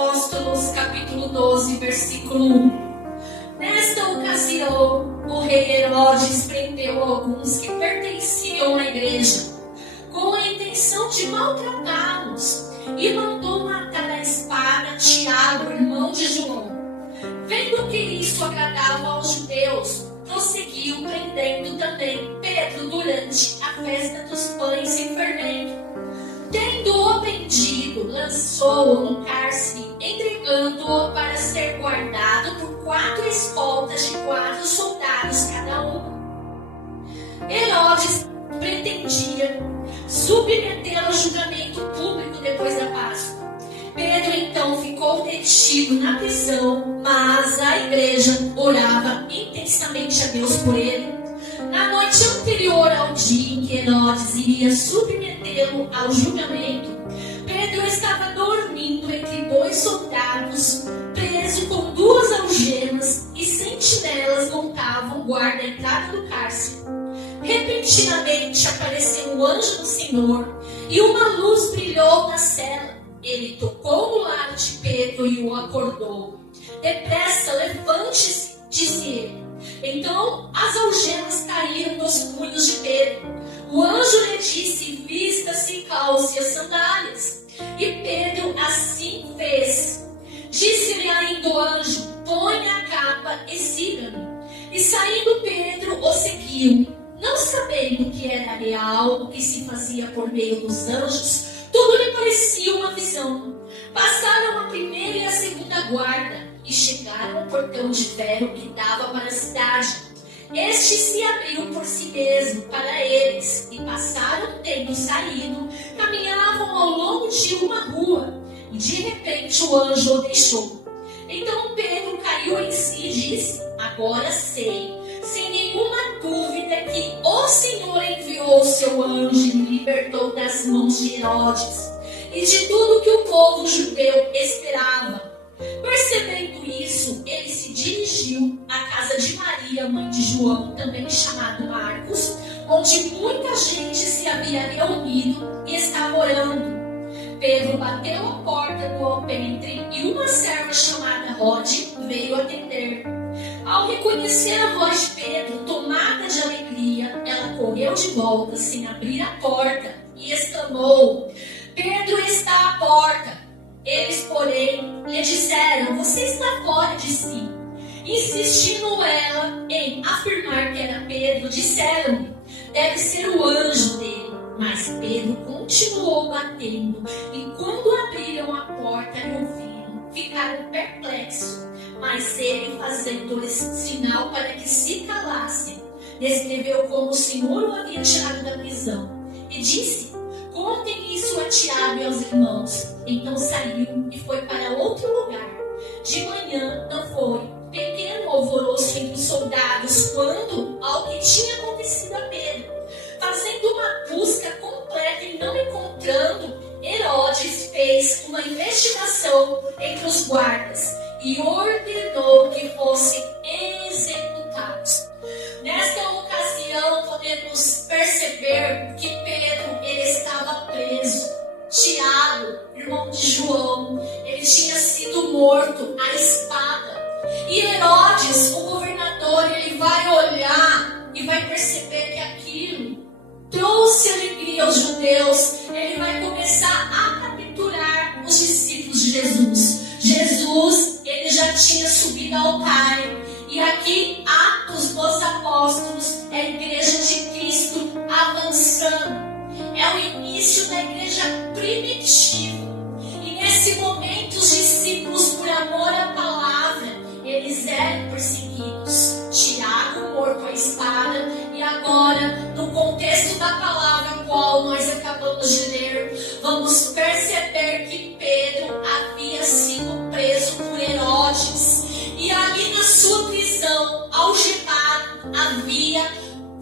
Apóstolos, capítulo 12, versículo 1. Nesta ocasião, o rei Herodes prendeu alguns que pertenciam à igreja, com a intenção de maltratá-los, e mandou matar a espada Tiago, irmão de João. Vendo que isso agradava aos judeus, prosseguiu prendendo também Pedro durante a festa dos pães sem fermento. Tendo-o prendido, lançou-o no cárcere, entregando-o para ser guardado por 4 escoltas de 4 soldados cada um. Herodes pretendia submetê-lo ao julgamento público depois da Páscoa. Pedro então ficou detido na prisão, mas a igreja orava intensamente a Deus por ele. Na noite anterior ao dia em que Herodes iria submetê-lo ao julgamento, Pedro estava dormindo entre 2 soldados, preso com 2 algemas, e sentinelas montavam guarda à entrada do cárcere. Repentinamente apareceu o anjo do Senhor, e uma luz brilhou na cela. Ele tocou no lado de Pedro e o acordou. Depressa, levante-se, disse ele. Então as algemas caíram dos punhos de Pedro. O anjo lhe disse: vista-se e calce as sandálias. E Pedro assim fez. Disse-lhe ainda o anjo: ponha a capa e siga-me. E saindo Pedro o seguiu. Não sabendo que era real o que se fazia por meio dos anjos, tudo lhe parecia uma visão. Passaram a primeira e a segunda guarda e chegaram ao portão de ferro que dava para a cidade. Este se abriu por si mesmo para eles, e passaram, tendo saído, caminhavam ao longo de uma rua, e de repente o anjo o deixou. Então Pedro caiu em si e disse: agora sei, sem nenhuma dúvida, que o Senhor enviou o seu anjo e me libertou das mãos de Herodes e de tudo que o povo judeu esperava. Percebendo isso, ele se dirigiu à casa de Maria, mãe de João, também chamado Marcos, onde muita gente se havia reunido e estava orando. Pedro bateu a porta do alpendre e uma serva chamada Rode veio atender. Ao reconhecer a voz de Pedro, tomada de alegria, ela correu de volta sem abrir a porta e exclamou: Pedro está à porta. Eles, porém, lhe disseram: você está fora de si. Insistindo ela em afirmar que era Pedro, disseram-lhe: deve ser o anjo dele. Mas Pedro continuou batendo, e quando abriram a porta e ouviram, ficaram perplexos. Mas ele, fazendo esse sinal para que se calassem, descreveu como o Senhor o havia tirado da prisão, e disse: contem isso a Tiago e aos irmãos. Então saiu e foi para outro lugar. De manhã não foi pequeno alvoroço entre os soldados quando ao que tinha acontecido a Pedro. Fazendo uma busca completa e não encontrando, Herodes fez uma investigação entre os guardas e ordenou que fossem executados. Nesta ocasião podemos perceber que Pedro ele estava preso. Tiago, irmão de João, ele tinha sido morto à espada. E Herodes, o governador, ele vai olhar e vai perceber que aquilo trouxe alegria aos judeus. Ele vai começar a capturar os discípulos de Jesus. Jesus, ele já tinha subido ao Pai. E aqui, Atos dos Apóstolos, é a igreja de Cristo avançando. É o início da igreja primitiva. E nesse momento, os discípulos, por amor à palavra, eles eram perseguidos. Tiago morto à espada. E agora, no contexto da palavra qual nós acabamos de ler, vamos perceber que Pedro havia sido preso por Herodes. E ali na sua prisão, algemado, havia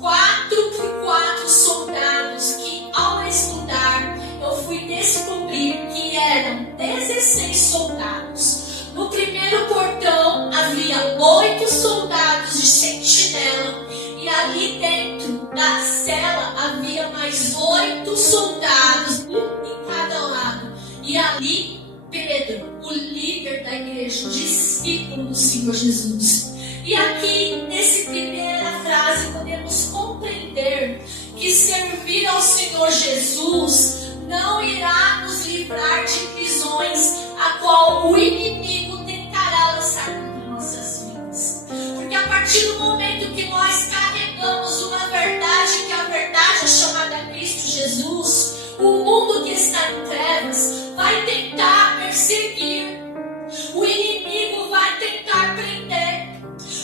4 por 4 soldados que, ao estudar, eu fui descobrir que eram 16 soldados. No primeiro portão havia 8 soldados de sentinela, e ali dentro da cela havia mais 8 soldados, um em cada lado. E ali Pedro, o líder da igreja, o discípulo do Senhor Jesus. E aqui, nessa primeira frase, podemos compreender que servir ao Senhor Jesus não irá nos livrar de prisões a qual o inimigo tentará lançar contra nossas vidas. Porque a partir do momento que nós carregamos uma verdade, que a verdade é chamada Cristo Jesus, o mundo que está em trevas vai tentar perseguir, o inimigo vai tentar prender.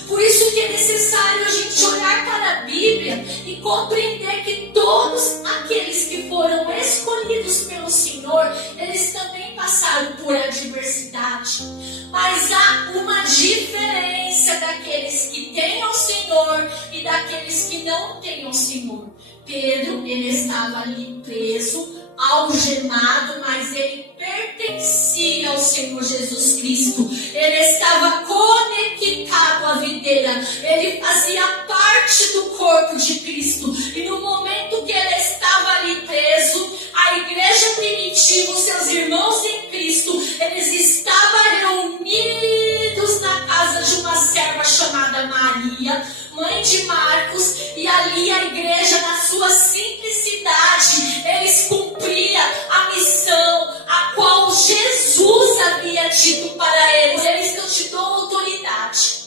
Por isso que é necessário a gente olhar para a Bíblia e compreender que todos aqueles que foram escolhidos pelo Senhor, eles também passaram por adversidade. Mas há uma diferença daqueles que têm ao Senhor e daqueles que não têm ao Senhor. Pedro, ele estava ali preso, algemado, mas ele pertencia ao Senhor Jesus Cristo. Ele estava conectado à videira, ele fazia parte do corpo de Cristo. E no momento que ele estava ali preso, a igreja primitiva, os seus irmãos em Cristo, eles estavam reunidos na casa de uma serva chamada Maria, mãe de Marcos, e ali a igreja, na sua simplicidade, eles cumpriam a missão a qual Jesus havia dito para eles. Eles: eu te dou autoridade.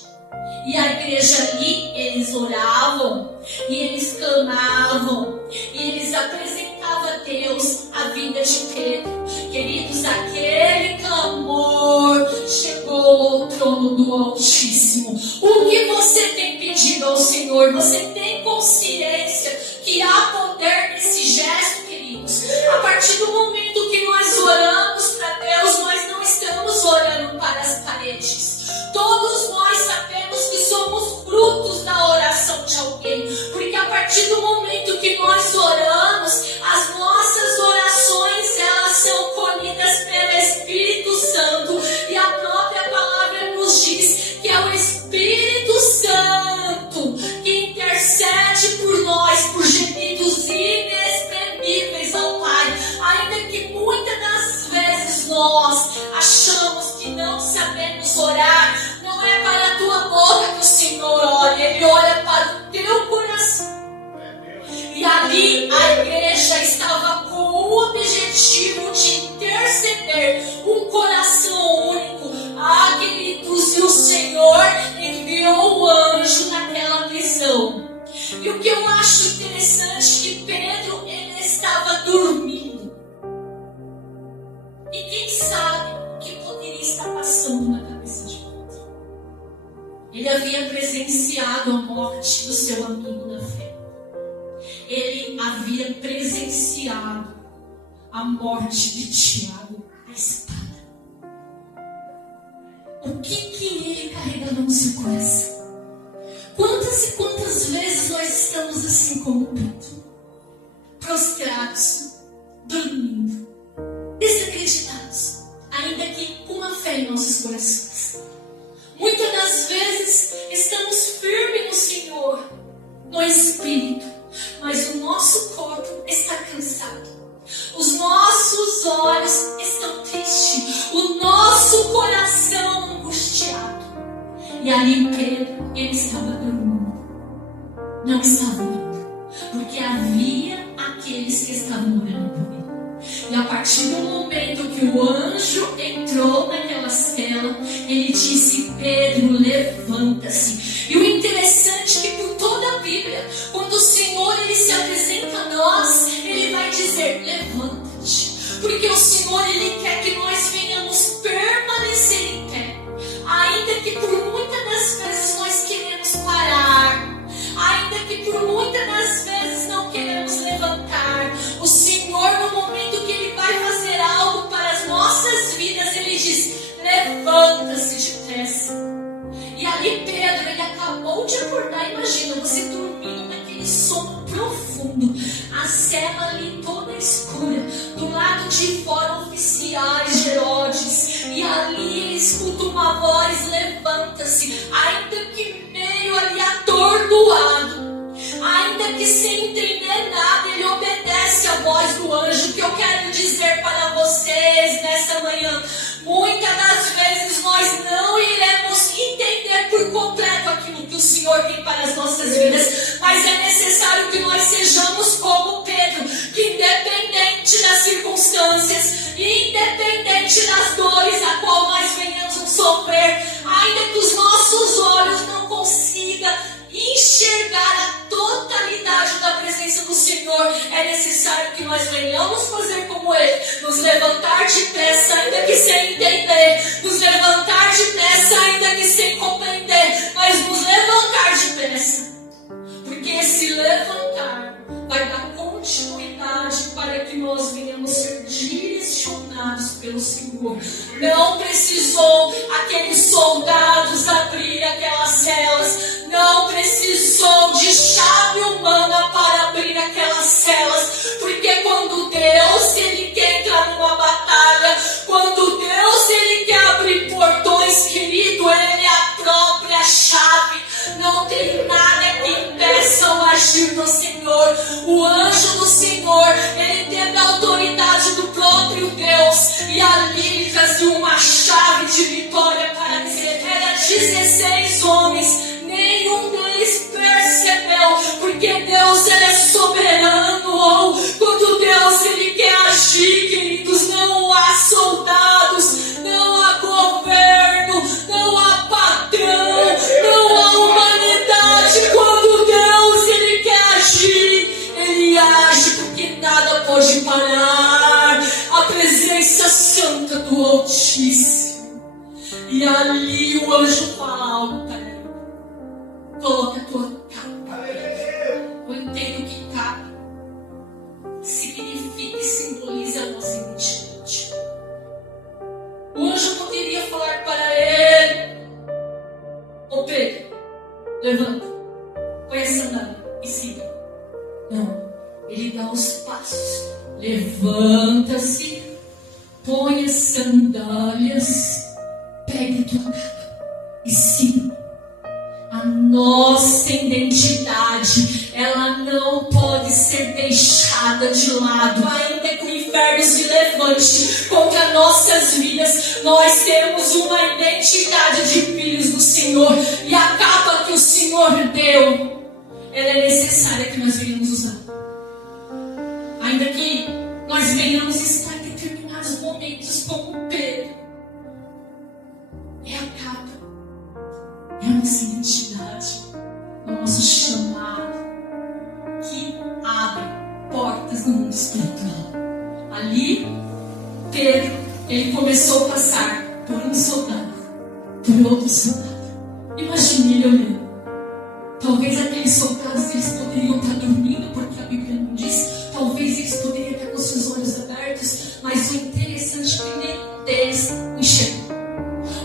E a igreja ali, eles oravam, e eles clamavam, e eles apresentavam a Deus a vida de Pedro. Queridos, aquele clamor chegou ao trono do Altíssimo. O que você tem pedido ao Senhor? Você tem consciência que há poder nesse gesto, queridos? A partir do momento que nós oramos para Deus, nós não estamos orando para as paredes. Todos nós sabemos que somos frutos da oração de alguém, porque a partir do momento que nós oramos, as nossas orações, elas são colhidas pelo Espírito Santo, e a própria palavra nos diz que é o Espírito Santo que intercede por nós, por gemidos inexprimíveis ao Pai. Ainda que muitas das vezes nós achamos que não sabemos orar, não é para a tua boca que o Senhor olha, Ele olha para o teu coração. E ali a igreja estava com o objetivo de interceder, um coração único. Ah, queridos, e o Senhor enviou o anjo naquela prisão. E o que eu acho interessante, que Pedro, ele estava dormindo. E quem sabe o que poderia estar passando na cabeça de Pedro? Ele havia presenciado a morte do seu amigo na fé. Ele havia presenciado a morte de Tiago, a espada. O que ele carregava no seu coração? Quantas e quantas vezes nós estamos assim como Pedro, prostrados, dormindo, desacreditados, ainda que com a fé em nossos corações. Muitas das vezes estamos firmes no Senhor, no Espírito, mas o nosso corpo está cansado, os nossos olhos estão tristes, o nosso coração angustiado. E ali Pedro, ele estava dormindo, não estava orando, porque havia aqueles que estavam orando por ele. E a partir do momento que o anjo entrou naquela cela, ele disse: Pedro, levanta-se. E o interessante é que por toda a Bíblia, quando o Senhor ele se apresenta a nós, ele vai dizer: levanta-te. Porque o Senhor ele quer que nós venhamos permanecer em pé. Ainda que por muitas das vezes nós queremos parar, ainda que por muitas das vezes não queremos levantar, o Senhor, no momento que Ele vai fazer algo para as nossas vidas, Ele diz: levanta-se depressa. E ali Pedro, ele acabou de acordar. Imagina, você dormindo naquele sono profundo, a cela ali toda escura, do lado de fora oficiais de Herodes, e ali ele escuta uma voz: levanta-se. Ainda que meio ali atordoado, ainda que sem entender nada, ele obedece a voz do anjo. Que eu quero dizer para vocês nessa manhã: Senhor tem para as nossas vidas. Mas é necessário que nós sejamos como Pedro, que independente das circunstâncias, independente das dores a qual nós venhamos sofrer, ainda que os nossos olhos não consigam enxergar a totalidade da presença do Senhor, é necessário que nós venhamos fazer como Ele, nos levantar depressa, ainda que sem entender, nos levantar depressa, ainda que sem compreender, mas nos levantar depressa, porque esse levantar vai dar continuidade para que nós venhamos ser direcionados pelo Senhor. Não precisou aqueles soldados abrir aquelas celas, não precisou de chave humana para abrir aquelas celas, porque quando Deus Ele quer entrar numa batalha, quando Deus Ele quer abrir portões, querido, Ele é a própria chave. Não tem nada que impeça o agir do Senhor. O anjo do Senhor, ele teve a autoridade do próprio Deus, e ali ele trazia uma chave de vitória para dizer: era 16 homens, nenhum deles percebeu, porque Deus ele é soberano. Quando Deus ele quer agir, queridos, não há soldados, não há governo, não há patrão, não há humanidade. Quando Deus ele quer agir, ele age, porque nada pode parar a presença santa do Altíssimo. E ali o anjo fala algo para ele: coloca a tua capa. Eu entendo que capa significa e simboliza a nossa identidade. O anjo poderia falar para ele: ô Pedro, levanta, põe a sandália e siga. Não, ele dá os passos. Levanta-se, põe as sandálias, pegue a tua capa e siga. A nossa identidade, ela não pode ser deixada de lado. Ainda que o inferno se levante contra nossas vidas, nós temos uma identidade de filhos do Senhor. E a capa que o Senhor deu, ela é necessária que nós venhamos usar. Ainda que nós venhamos estar em determinados momentos como Pedro, é a capa, é a nossa identidade, é o nosso chamado que abre portas no mundo espiritual. Ali, Pedro, ele começou a passar por um soldado, por outro soldado. Imagine ele olhando. Talvez aqueles soldados eles poderiam estar dormindo, porque a Bíblia não diz. Talvez eles poderiam estar com seus olhos abertos, mas o interessante é que nenhum deles enxergou.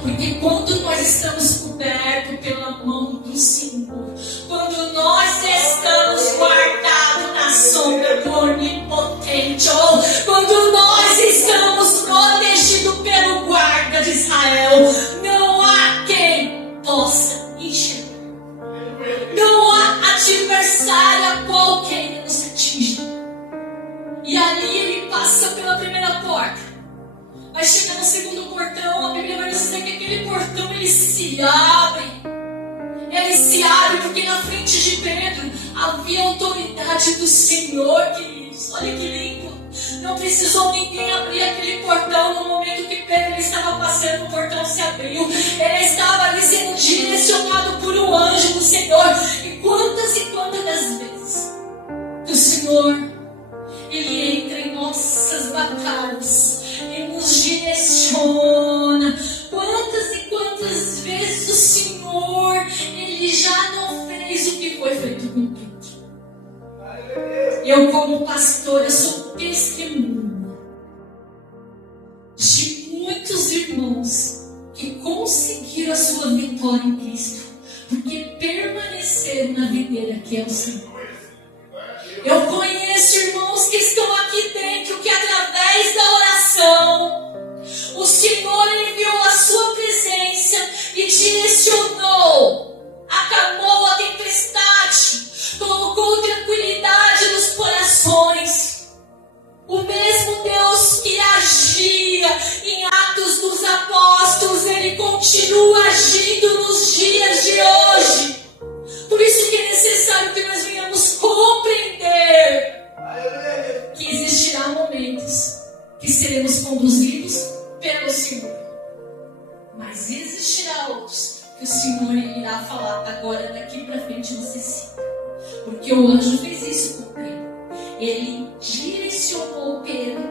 Porque quando nós estamos cobertos pela mão do Senhor, quando nós estamos guardados na sombra do Onipotente, ou quando nós estamos protegidos pelo guarda de Israel, não há quem possa enxergar. Não há adversário a qual queira nos atingir. E ali ele passa pela primeira porta. Vai chegar no segundo portão, a Bíblia vai dizer que aquele portão ele se abre. Ele se abre porque na frente de Pedro havia a autoridade do Senhor, queridos. Olha que lindo. Não precisou ninguém abrir aquele portão. No momento que Pedro estava passando, o portão se abriu. Ele estava ali sendo direcionado por um anjo do Senhor. E quantas das vezes que o Senhor ele entra em nossas batalhas e nos direciona. Quantas vezes o Senhor ele já não fez o que foi feito com Pedro. Eu como pastora sou testemunha de muitos irmãos que conseguiram a sua vitória em Cristo, porque permaneceram na videira que é o Senhor. Eu conheço irmãos que estão aqui dentro, que através da oração, o Senhor enviou a sua presença e direcionou, acalmou a tempestade, colocou tranquilidade nos corações. O mesmo Deus que agia em Atos dos Apóstolos, Ele continua agindo nos dias de hoje. pelo Senhor. Mas existirá outros que o Senhor irá falar agora, daqui para frente você cita. Porque o anjo fez isso com Pedro. Ele direcionou Pedro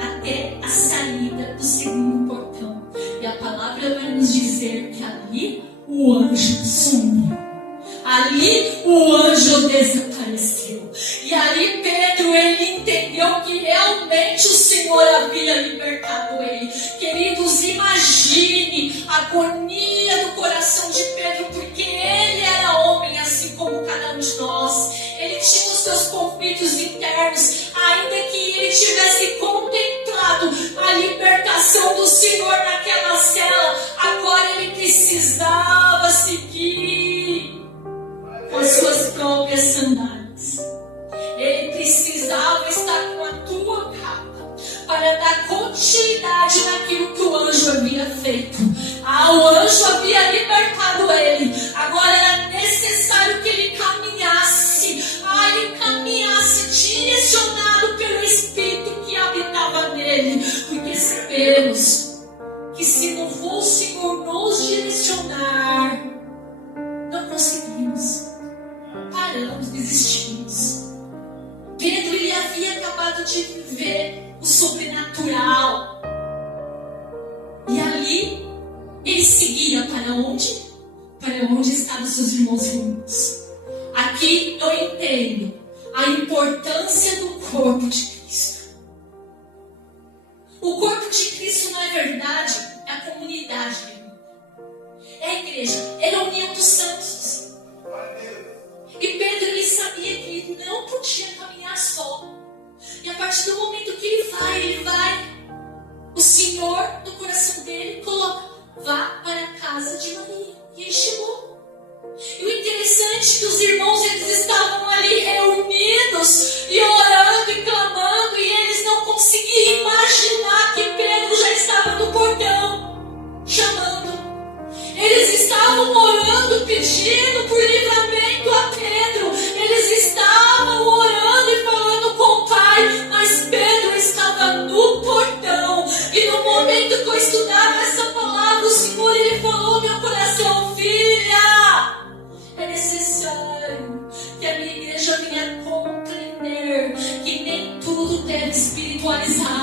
até a saída do segundo portão. E a palavra vai nos dizer que ali o anjo sumiu. Ali o anjo desapareceu. E ali Pedro, ele entendeu que realmente o Senhor havia libertado ele. Queridos, imagine a agonia do coração de Pedro, porque ele era homem assim como cada um de nós. Ele tinha os seus conflitos internos, ainda que ele tivesse contemplado a libertação do Senhor naquela cela, agora ele precisava seguir com as suas próprias sandálias. Ele precisava estar com a tua capa para dar continuidade naquilo que o anjo havia feito. O anjo havia libertado ele. Agora era necessário que ele caminhasse. Ele caminhasse direcionado pelo Espírito que habitava nele. Porque sabemos que se não for o Senhor nos direcionar, não conseguimos. Paramos, desistimos. Pedro, ele havia acabado de viver o sobrenatural. E ali, ele seguia para onde? Para onde estavam seus irmãos reunidos. Aqui eu entendo a importância do corpo de Cristo. O corpo de Cristo, na verdade, é a comunidade dele. É a igreja, é a união dos santos. E Pedro, ele sabia que ele não podia caminhar só. E a partir do momento que ele vai, o Senhor, no coração dele, coloca: vá para a casa de Maria. E ele chegou. E o interessante é que os irmãos, eles estavam ali reunidos e orando e clamando, e eles não conseguiam imaginar que Pedro já estava no portão, chamando. Eles estavam orando, pedindo por livramento a Pedro. Eles estavam orando e falando com o Pai, mas Pedro estava no portão. E no momento que eu estudava essa palavra, o Senhor, ele falou no meu coração: filha, é necessário que a minha igreja venha compreender que nem tudo deve espiritualizar.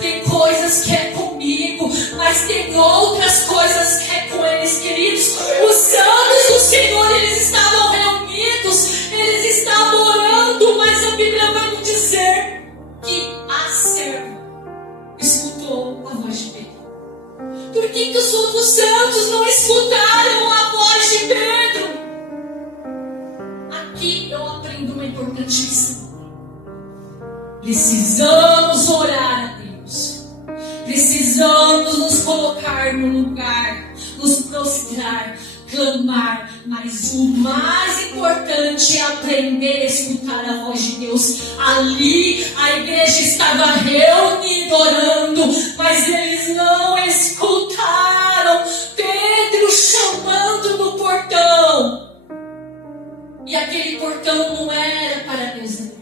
Tem coisas que é comigo, mas tem outras coisas que é com eles, queridos. Os santos do Senhor, eles estavam reunidos, eles estavam orando, mas a Bíblia vai nos dizer que a serva escutou a voz de Pedro. Por que os outros santos não escutaram a voz de Pedro? Aqui eu aprendo uma importante lição. Precisamos orar a Deus. Precisamos nos colocar no lugar, nos prostrar, clamar. Mas o mais importante é aprender a escutar a voz de Deus. Ali a igreja estava reunida orando, mas eles não escutaram Pedro chamando no portão. E aquele portão não era para Deus, não.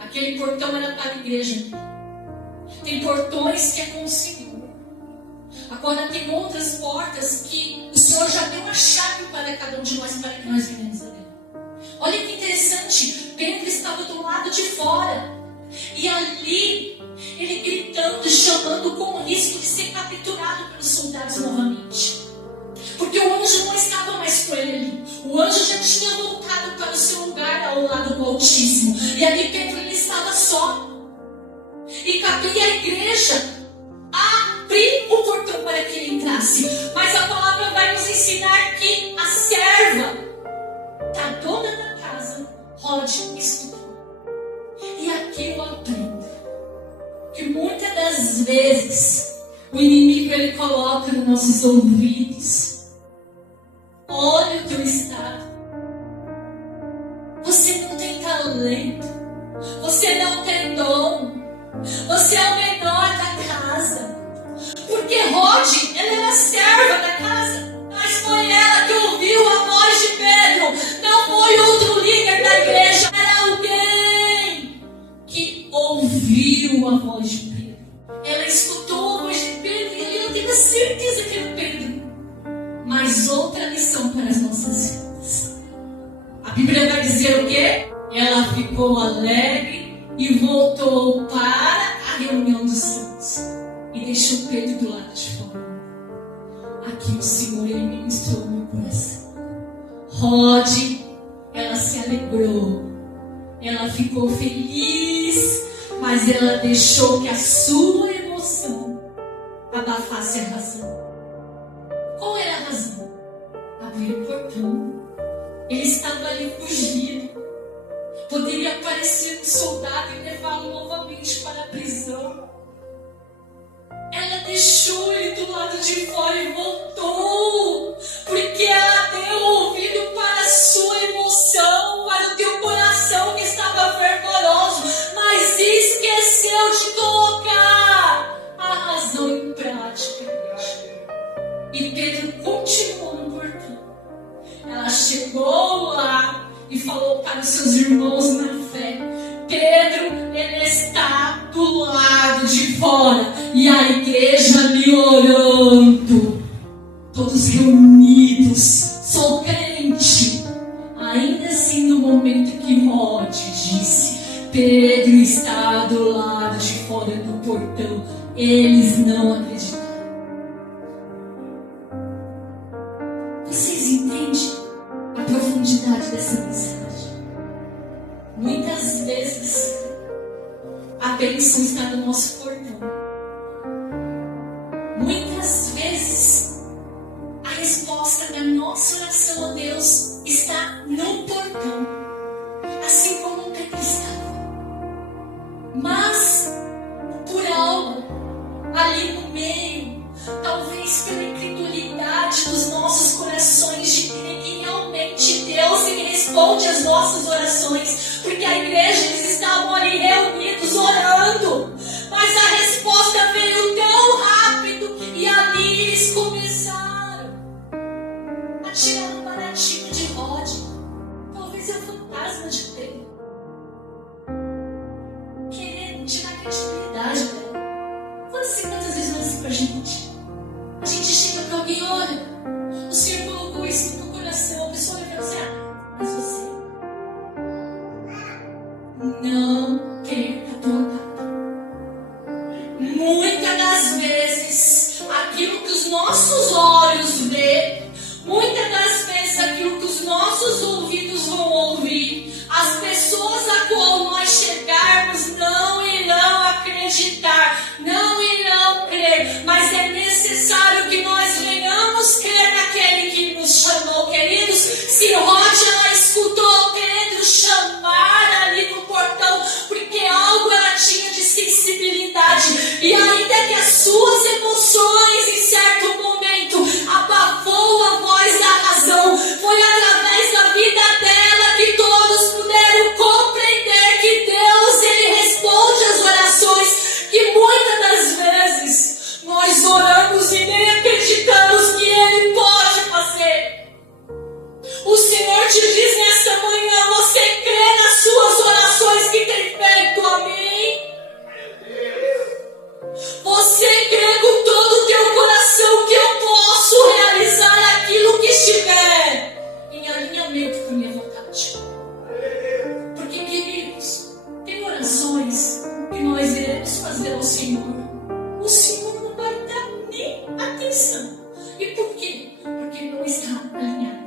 Aquele portão era para a igreja. Tem portões que é com o Senhor. Agora tem outras portas que o Senhor já deu a chave para cada um de nós, para que nós venhamos a Ele. Olha que interessante. Pedro estava do lado de fora. E ali, ele gritando, chamando, com o risco de ser capturado pelos soldados novamente. Porque o anjo não estava mais com ele ali. O anjo já tinha voltado para o seu lugar ao lado do Altíssimo. E ali Pedro, ele estava só. E cabia a igreja abrir o portão para que ele entrasse. Mas a palavra vai nos ensinar que a serva, a dona da casa, Rode, escutou. E aqui eu aprendo que muitas das vezes o inimigo, ele coloca nos nossos ouvidos: olha o teu estado, você não tem talento, você não tem dom, você é o menor da casa. Porque Rode, ela era serva da casa, mas foi ela que ouviu a voz de Pedro. Não foi outro líder da igreja, era alguém que ouviu a voz de Pedro. Ela escutou a voz de certeza que era Pedro. Mas outra lição para as nossas vidas. A Bíblia vai dizer o quê? Ela ficou alegre e voltou para a reunião dos santos. E deixou Pedro do lado de fora. Aqui o Senhor, Ele ministrou no meu coração. Rod, ela se alegrou. Ela ficou feliz. Mas ela deixou que a sua emoção abafasse a razão. Qual era a razão? Abrir o portão. Ele estava ali fugido. Poderia aparecer um soldado e levá-lo novamente para a prisão. Ela deixou ele do lado de fora e voltou. Porque ela deu ouvido para a sua emoção, para o teu coração que estava fervoroso, mas esqueceu de colocar a razão em prática. E Pedro continuou no portão. Ela chegou lá e falou para os seus irmãos na fé: Pedro, ele está do lado de fora. E a igreja me orando, todos reunidos, sou crente. Ainda assim, no momento que Rod disse: Pedro está do lado de fora do portão, eles não acreditaram. Vocês entendem a profundidade dessa mensagem? Muitas vezes a bênção está no nosso portão. Muitas vezes a resposta da nossa oração a Deus está no portão, assim como Pedro estava. Mas por algo ali no meio, talvez pela incredulidade dos nossos corações de crer que realmente Deus ele responde às nossas orações, porque a igreja eles estavam ali reunidos orando, mas a resposta veio tão rápido e ali eles começaram a tirar um baratinho de Rod. Talvez é o fantasma de Pedro querendo tirar a credibilidade dela. Quantas vezes não é assim com a gente? A gente chega para alguém: olha, o Senhor colocou isso no teu coração. A pessoa olha para você: mas você não quer a tua capa. Muitas das vezes, aquilo que os nossos olhos vê, muitas das vezes aquilo que os nossos ouvidos vão ouvir, as pessoas a qual nós chegarmos não irão acreditar, não irão crer, mas é necessário que nós venhamos crer naquele que nos chamou, queridos. Se Rod ela escutou Pedro chamar ali no portão, porque algo ela tinha de sensibilidade, e ainda que as suas emoções em certo momento abafou a voz da razão, foi através da vida dela que todos puderam compreender que Deus ele responde às orações, que muitas das vezes nós oramos e nem acreditamos que Ele pode fazer. O Senhor te diz nesta manhã: você crê nas suas orações que tem feito a mim? Você crê com todo o teu coração que eu posso realizar aquilo que estiver em alinhamento com a minha vontade? Porque, queridos, tem orações que nós iremos fazer ao Senhor. O Senhor não vai dar nem atenção. E por quê? Porque não está alinhada.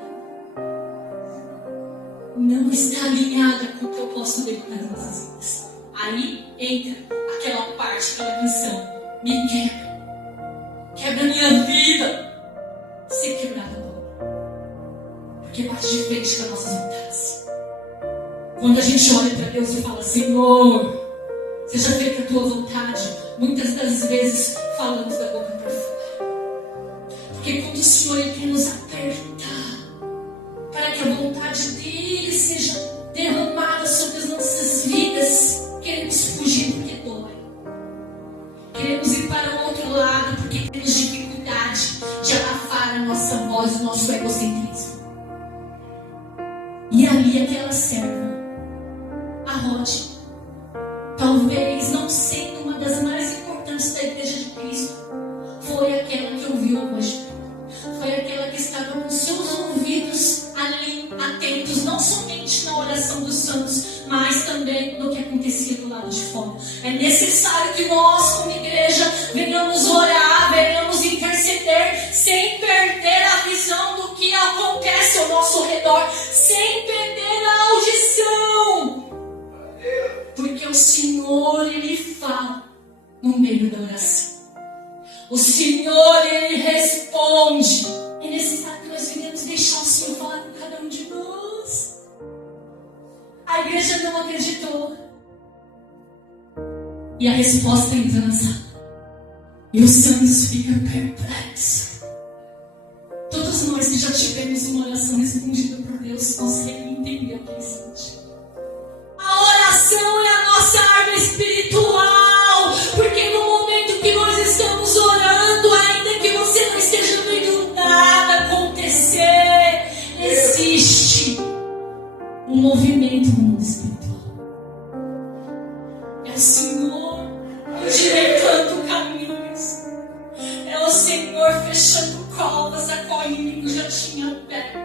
Não está alinhada com o propósito dele para as nossas vidas. Aí entra aquela parte, aquela canção: me quebra, quebra minha vida. Se quebrar a bola, porque bate de frente com as nossas vontades. Quando a gente olha para Deus e fala: Senhor, seja feita a tua vontade, muitas das vezes falamos da boca para fora. Porque quando o Senhor ele quer nos apertar para que a vontade dele seja derramada sobre as nossas vidas, queremos fugir porque dói. Queremos ir para o outro lado porque temos dificuldade de abafar a nossa voz, o nosso egocentrismo. E ali aquela serva, a Rod, talvez não sendo uma das mais importantes da igreja de Cristo, foi aquela que que nós, como igreja, venhamos orar, venhamos interceder, sem perder a visão do que acontece ao nosso redor, sem perder a audição. Porque o Senhor, Ele fala no meio da oração. O Senhor, Ele responde. É necessário que nós venhamos deixar o Senhor falar com cada um de nós. A igreja não acreditou. E a resposta entra na sala. E os santos ficam perplexos. Todos nós que já tivemos uma oração respondida por Deus conseguem entender o que Ele sente. A oração é a nossa arma espiritual. Porque no momento que nós estamos orando, ainda que você não esteja vendo nada acontecer, existe um movimento no mundo espiritual. É o Senhor endireitando caminhos. É o Senhor fechando covas a qual o inimigo já tinha aberto.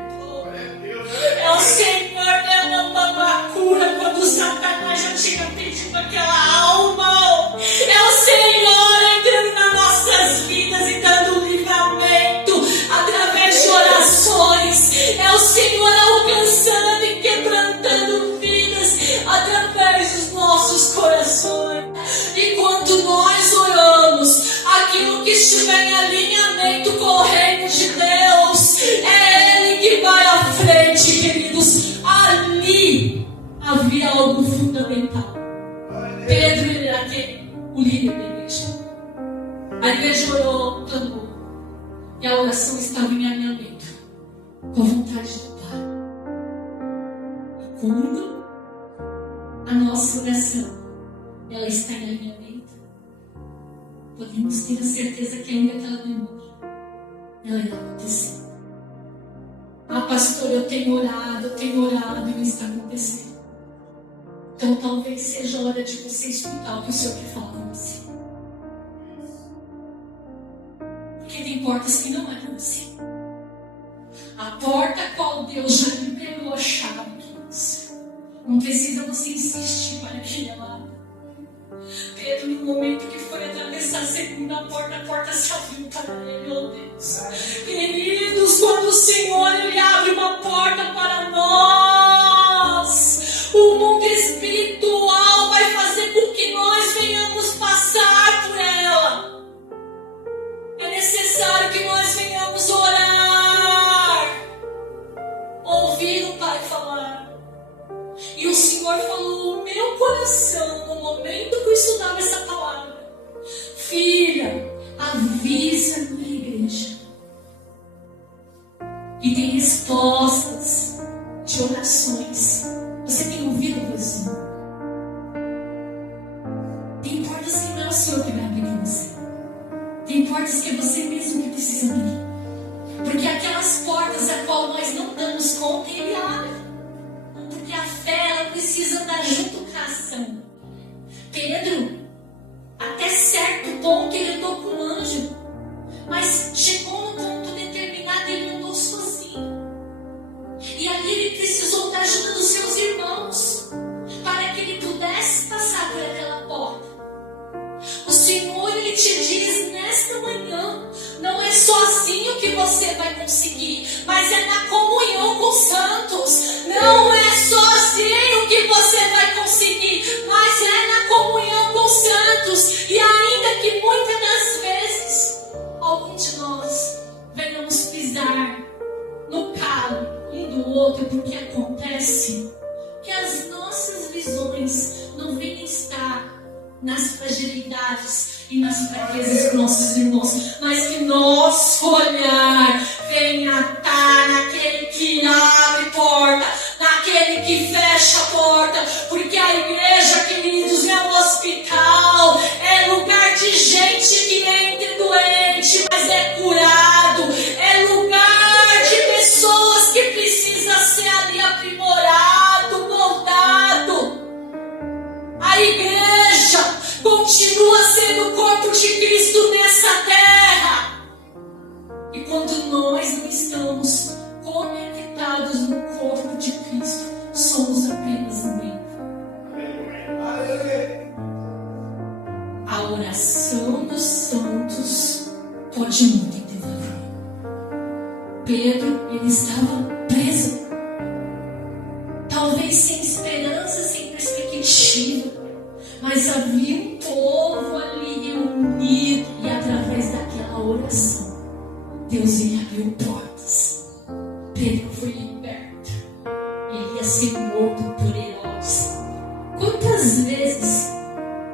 É o Senhor dando uma cura quando Satanás já tinha pedido aquela alma. É o Senhor entrando nas nossas vidas e dando livramento através de orações. É o Senhor alcançando e quebrantando vidas através dos nossos corações. E quando nós oramos, aquilo que estiver em alinhamento com o reino de Deus, é Ele que vai à frente, queridos. Ali havia algo fundamental. Pedro era o líder da igreja. A igreja orou, clamou. E a oração estava em alinhamento com a vontade do Pai. E quando a nossa oração ela está em alinhamento, podemos ter a certeza que ainda aquela demora, ela irá acontecer. Ah, pastor, eu tenho orado e não está acontecendo. Então talvez seja a hora de você escutar o que o Senhor quer falar com você. Porque tem portas que não é com você. A porta a qual Deus já liberou a chave, não precisa você insistir para que ela abra. Pedro, no momento que foi atravessar a segunda porta, a porta se abriu para ele, oh Deus. Queridos, quando o Senhor Ele abre uma porta para nós, o mundo espiritual vai fazer com que nós venhamos passar por ela. É necessário que nós venhamos orar, ouvir o Pai falar. E o Senhor falou no meu coração, no momento que eu estudava essa palavra: filha, avisa a minha igreja. E tem respostas de orações. Você tem ouvido o Senhor? Tem portas que não é o Senhor que vai abrir com você. Tem portas que é você mesmo que precisa abrir. Porque aquelas portas a qual nós não damos conta, Ele abre. Porque a fé ela precisa andar junto com a ação. Pedro, até certo ponto ele andou com o anjo, mas chegou num ponto determinado e ele andou sozinho. E ali ele precisou da ajuda dos seus irmãos para que ele pudesse passar por aquela porta. O Senhor Ele te diz nesta manhã: não é sozinho que você vai conseguir, mas é na comunhão com os santos. Não é sozinho que você vai conseguir, mas é na comunhão com os santos. E ainda que muitas das vezes algum de nós venhamos pisar no calo um do outro, porque acontece que as nossas visões não vêm estar nas fragilidades e nas fraquezas dos nossos irmãos, mas que nosso olhar venha estar naquele que abre porta, naquele que fecha a porta, porque a igreja, queridos, é um hospital, é lugar de gente que entra doente, mas é curado, é lugar de pessoas que precisa ser ali aprimorado, moldado. A igreja continua sendo o corpo de Cristo nessa terra. E quando pode muito entender. Pedro, ele estava preso. Talvez sem esperança, sem perspectiva. Mas havia um povo ali reunido. E através daquela oração, Deus ia abrir portas. Pedro foi liberto. Ele ia ser morto por Herodes. Quantas vezes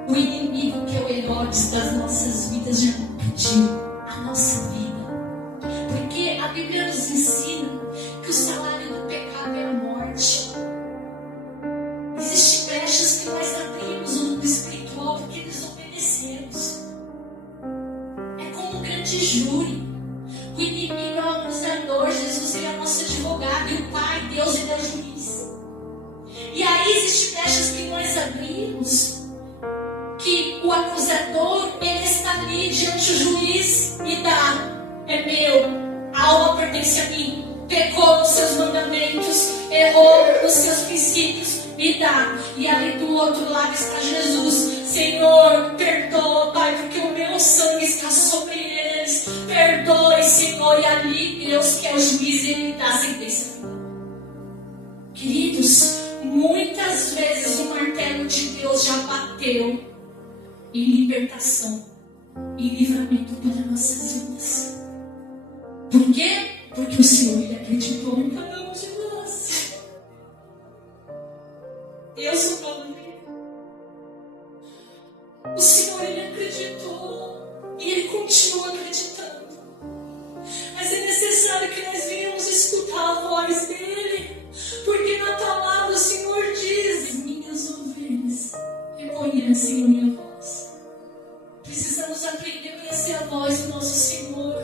o inimigo, que é o Herodes das nossas vidas, já não pediu a nossa vida? Porque a Bíblia nos ensina que o salário do pecado é a morte. Existem brechas que nós abrimos no mundo espiritual porque desobedecemos. É como um grande júri. O inimigo é o acusador, Jesus ele é nosso advogado, e o Pai, Deus, ele é o juiz. E aí existem brechas que nós abrimos, que o acusador, ele está ali diante do juiz e dá: é meu, a alma pertence a mim, pecou nos seus mandamentos, errou nos seus princípios, me dá. E ali do outro lado está Jesus: Senhor, perdoa, Pai, porque o meu sangue está sobre eles, perdoe, Senhor. E ali Deus, que é o juiz, ele dá a sentença final. Queridos, muitas vezes o martelo de Deus já bateu em libertação, em livramento para nossas vidas. Por quê? Porque o Senhor, ele acreditou em cada um de nós. Eu sou Paulo. O Senhor, ele acreditou e ele continua acreditando. Mas é necessário que nós venhamos escutar a voz dele, porque na palavra o Senhor diz: minhas ovelhas reconhecem a minha voz. Precisamos aprender a conhecer a voz do nosso Senhor,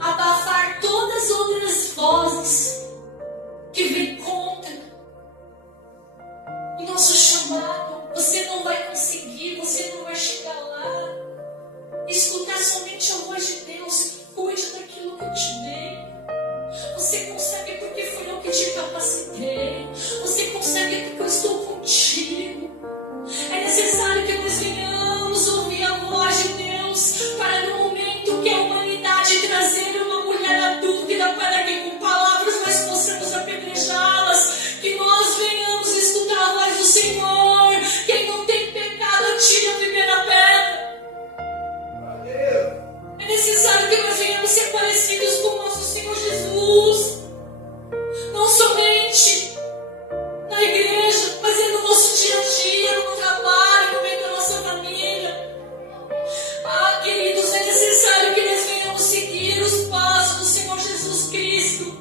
abafar todas as outras vozes que vêm contra o nosso chamado. Você não vai conseguir, você não vai chegar lá. Escutar somente a voz de Deus. Cuide daquilo que eu te dei. Você consegue porque foi eu que te capacitei. Você consegue porque eu estou contigo. É necessário que nós venhamos ouvir a voz de Deus, para no momento que a humanidade trazer uma mulher adúltera, para que com palavras nós possamos apedrejá-las, que nós venhamos escutar a voz do Senhor. Quem não tem pecado, tire a primeira pedra. É necessário que nós venhamos ser parecidos com o nosso Senhor Jesus. Não somente na igreja, mas é no nosso dia a dia, no trabalho, no meio da nossa família. Ah, queridos, é necessário que nós venhamos seguir os passos do Senhor Jesus Cristo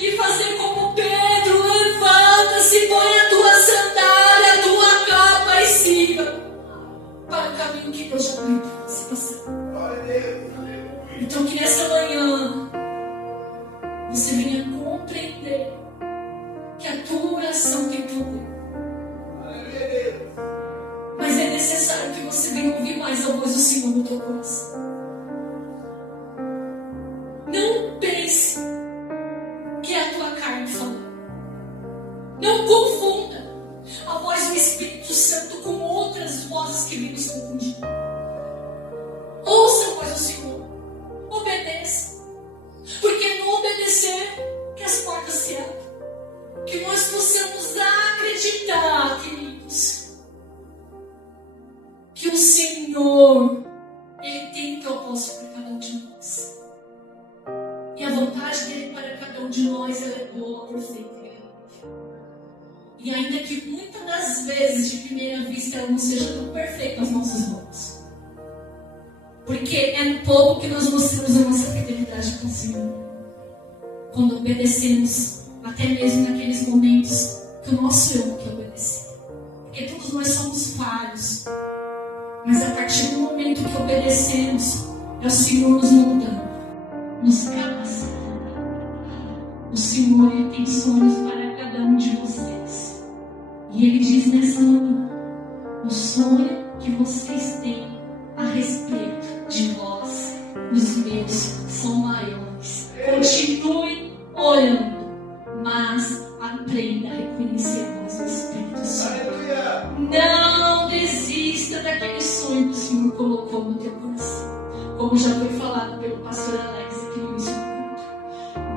e fazer como Pedro: levanta-se, põe a tua sandália, a tua capa e siga para o caminho que Deus já abriu para você passar. Então que nessa manhã você venha compreender que a tua oração tem poder. Mas é necessário que você venha ouvir mais a voz do Senhor no teu coração. Não pense que é a tua carne falando. Não confunda a voz do Espírito Santo com outras vozes que vêm nos confundir. Ouça a voz do Senhor. Obedeça. Porque no obedecer que as portas se abrem. Que nós possamos acreditar, queridos, que o Senhor, ele tem propósito para cada um de nós. E a vontade dele para cada um de nós, ela é boa, perfeita e agradável. E ainda que muitas das vezes, de primeira vista, ela não seja tão perfeita aos nossos olhos. Porque é no pouco que nós mostramos a nossa fidelidade com o Senhor. Quando obedecemos, até mesmo naqueles momentos que o nosso eu não quer obedecer. Porque todos nós somos falhos. Mas a partir do momento que obedecemos, é o Senhor nos moldando, nos capacitando. O Senhor, ele tem sonhos para cada um de vocês. E ele diz nessa manhã: o sonho que vocês têm a respeito de vós, os meus, são maiores. Continue olhando, mas aprenda a reconhecer a voz do Espírito Santo. Não desista daquele sonho que o Senhor colocou no teu coração. Como já foi falado pelo pastor Alex aqui no início do culto.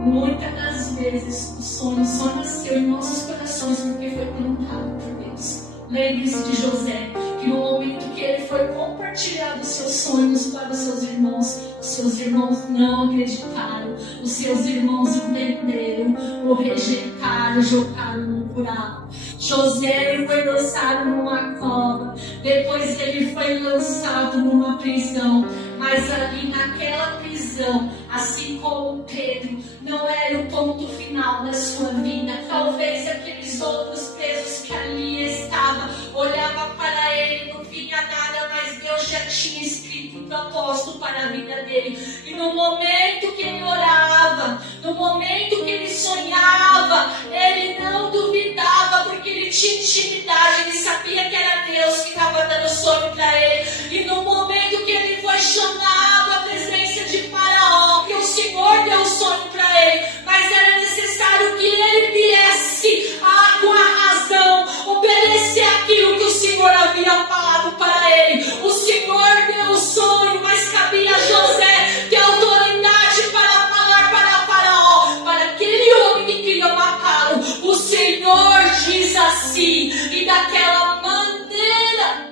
Muitas das vezes o sonho só nasceu em nossos corações porque foi plantado por Deus. Lembre-se de José, que no momento que ele foi compartilhar os seus sonhos para os seus irmãos não acreditaram, os seus irmãos entenderam, o rejeitaram, jogaram no buraco. José foi lançado numa cova, depois ele foi lançado numa prisão, mas ali naquela prisão, assim como Pedro, não era o ponto final da sua vida. Talvez aqueles outros presos que ali estavam olhavam para ele, não via nada, mas Deus já tinha escrito um propósito para a vida dele. E no momento que ele orava, no momento que ele sonhava, ele não duvidava, porque ele tinha intimidade, ele sabia que era Deus que estava dando sonho para ele. E no momento que ele foi chamado à presença de Faraó, que o Senhor deu o sonho para ele, mas era necessário que ele viesse com a razão, obedecer aquilo que o Senhor havia falado para ele. O Senhor deu o sonho, mas cabia a José ter autoridade para falar para Faraó, para aquele homem que queria matá-lo. O Senhor diz assim, e daquela maneira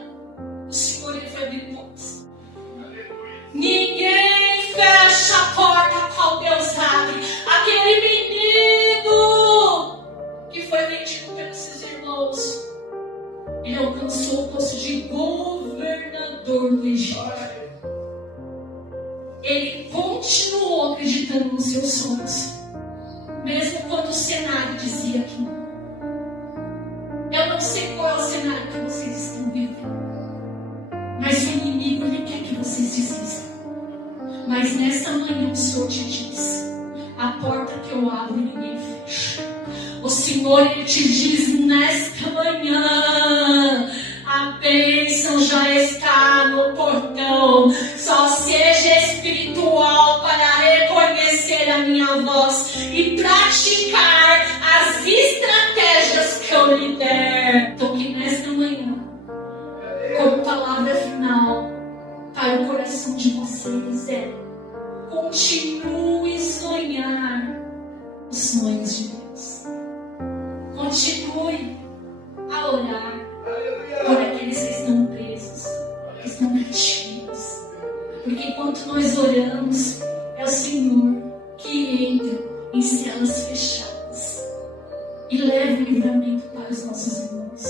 o Senhor ele foi abrir portas. Ninguém fecha a porta qual Deus abre. Aquele menino que foi vendido pelos seus irmãos, ele alcançou o posto de governador do Egito. Ele continuou acreditando nos seus sonhos, mesmo quando o cenário dizia que não. Eu não sei qual é o cenário que vocês estão vivendo, mas o inimigo ele quer que vocês desistam. Mas nesta manhã o Senhor te diz: a porta que eu abro ninguém fecha. O Senhor ele te diz nesta manhã: a bênção já está no portão. Só seja espiritual para reconhecer a minha voz e praticar as estratégias que eu lhe der. Então que nesta manhã, como palavra final para o coração de vocês é: continue a sonhar os sonhos de Deus. Continue a orar por aqueles que estão presos, que estão cativos. Porque enquanto nós oramos, é o Senhor que entra em celas fechadas e leva o livramento para os nossos irmãos.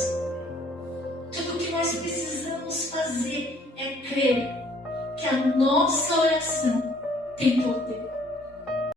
Tudo o que nós precisamos fazer é crer que a nossa oração tem poder.